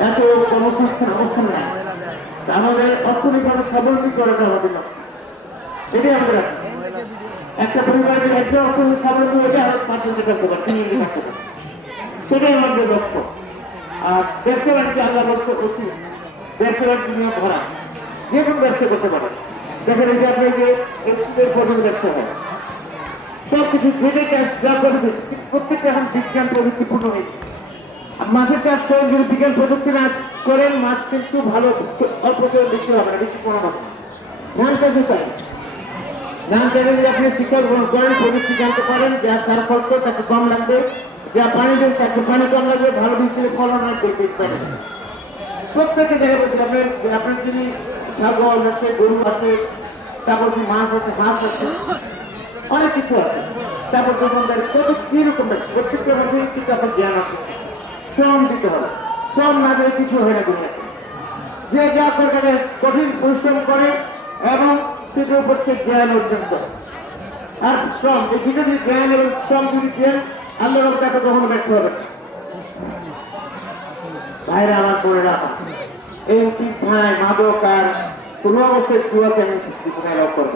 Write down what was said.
এত কর্মসংস্থান, অবস্থান নাই। আমাদের অর্থনৈতিকভাবে স্বাবলম্বী করাটা আমাদের লক্ষ্য। এটাই আমাদের। একটা পরিবারের একজন অর্থনৈতিক স্বাবলম্বী হলে আরও পাঁচজনকে থাকতে পারে তিনজনকে থাকতে পারে। সেটাই আমাদের লক্ষ্য। আর ব্যবসা বাণিজ্য আল্লাহ বলছে বলছি ব্যবসা বাণিজ্য নিয়ে ভরা যে কোনো ব্যবসা করতে পারে। দেখেন এই যে আপনার যে এপ্রিলের পর্যন্ত ব্যবসা হয় সব কিছু ভেবে চাষ যা করেছে প্রত্যেকটা এখন বিজ্ঞান প্রযুক্তিপূর্ণ হয়েছে। মাছের চাষ করেন যদি বিজ্ঞান প্রযুক্তি না করেন, মাছ কিন্তু ভালো, অল্প সময় বেশি হবে না, বেশি কম হবে। ধান চাষও তাই ধান চাষে যদি আপনি শিক্ষা গ্রহণ করেন, প্রযুক্তি জানতে পারেন, যা সার ফলত তাকে কম লাগবে, যা পানি দেন তাকে পানি কম লাগবে, ভালো বীজ দিলে ফলন অনেক বেশি পাবেন প্রত্যেকটা জায়গায় বলতে আপনার আপনার যদি ছাগল আছে, গরু আছে, তারপর মাছ আছে, হাঁস আছে, অনেক কিছু আছে। তারপর দোকানদারি কত কীরকম প্রত্যেকটা মধ্যে কিছু আপনার জ্ঞান আছে শ্রম দিতে হবে শ্রম না দিলে কিছু হয় না দুনিয়াতে যে যা করে কঠিন পরিশ্রম করে এবং সেটার উপর সে জ্ঞান অর্জন করে আর শ্রম, এই দুটো যদি জ্ঞান এবং শ্রম যদি দেন আল্লাহর তাকে কখনো ব্যর্থ হবে। বাইরে আমার করে রাখা, এই চিন্তায় মাদক আর কোনো অবস্থায় চুয়াকে আমি সৃষ্টি করে করব?